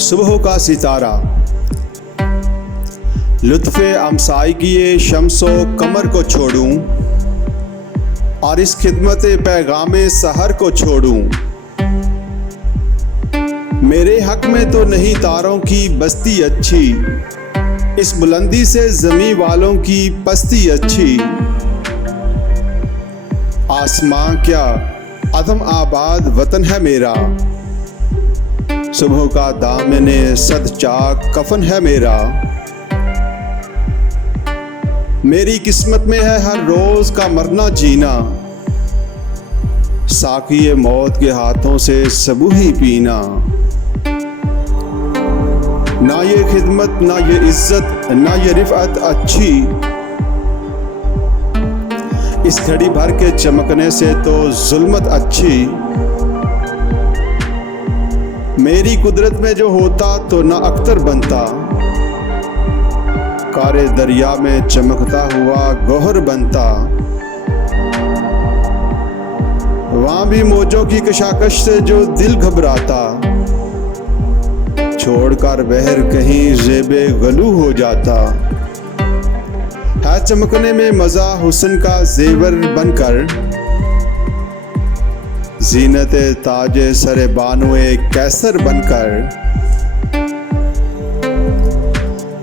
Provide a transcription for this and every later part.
सुबह का सितारा, लुत्फ़े हमसायगिए शम्सो कमर को छोड़ूं और इस खिदमत पैगामे सहर को छोड़ूं। मेरे हक में तो नहीं तारों की बस्ती अच्छी, इस बुलंदी से ज़मीं वालों की पस्ती अच्छी। आसमां क्या अदम आबाद वतन है मेरा, सुबह का दामने सद चाक कफन है मेरा। मेरी किस्मत में है हर रोज का मरना जीना, साक़िए मौत के हाथों से सबूही पीना। ना ये खिदमत, ना ये इज्जत, ना ये रिफ़अत अच्छी, इस घड़ी भर के चमकने से तो जुल्मत अच्छी। मेरी कुदरत में जो होता तो ना अख्तर बनता, कारे दरिया में चमकता हुआ गौहर बनता। वहां भी मौजों की कशाकश से जो दिल घबराता, छोड़कर बहर कहीं ज़ेबे गलू हो जाता। है चमकने में मज़ा हुस्न का जेवर बनकर, जीनत ताजे सरे बानुए कैसर बनकर।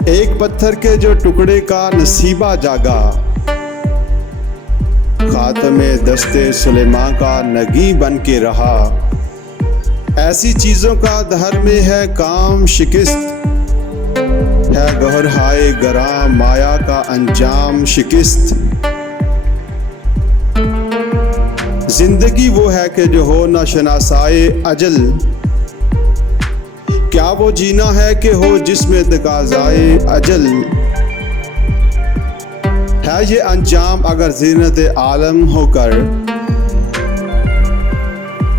एक पत्थर के जो टुकड़े का नसीबा जागा, खातमे दस्ते सुलेमान का नगी बन के रहा। ऐसी चीज़ों का दहर में है काम शिकस्त, है गहर हाय गरां माया का अंजाम शिकस्त। जिंदगी वो है कि जो हो ना शनासाए अजल, क्या वो जीना है कि हो जिसमें तकाज़ाए अजल। है ये अंजाम अगर ज़ीनत आलम होकर,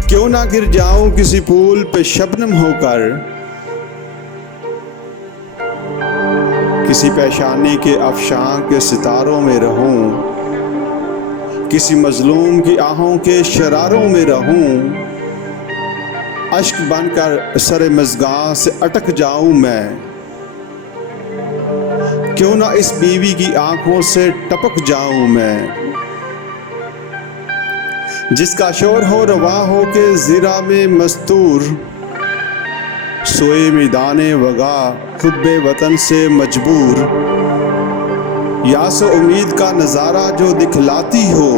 क्यों ना गिर जाऊं किसी पुल पे शबनम होकर। किसी पेशानी के अफशां के सितारों में रहूं, किसी मजलूम की आहों के शरारों में रहूं। अश्क बनकर सरे मज़गां से अटक जाऊं मैं, क्यों ना इस बीवी की आंखों से टपक जाऊं मैं। जिसका शोर हो रवा हो के ज़िरा में मस्तूर, सोए मैदाने वगा हुब्बे वतन से मजबूर। यास उम्मीद का नज़ारा जो दिखलाती हो,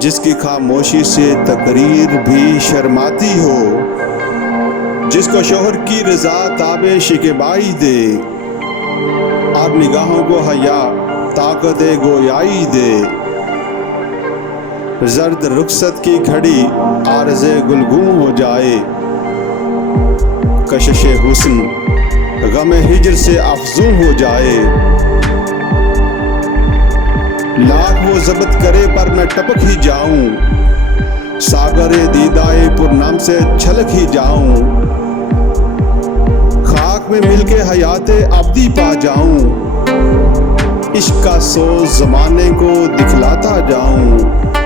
जिसकी खामोशी से तकरीर भी शर्माती हो। जिसको शोहर की रज़ा ताबे शिकबाई दे, और निगाहों को हया ताकत गोयाई दे। जर्द रुखसत की घड़ी आरज़े गुलगूं हो जाए, कशिशे हुस्न गमे हिजर से अफजूं हो जाए। लाख वो ज़ब्त करे पर मैं टपक ही जाऊं, सागरे दीदाए पुरनाम से छलक ही जाऊं। खाक में मिलके हयाते अब्दी पा जाऊं, इश्क का सोज ज़माने को दिखलाता जाऊं।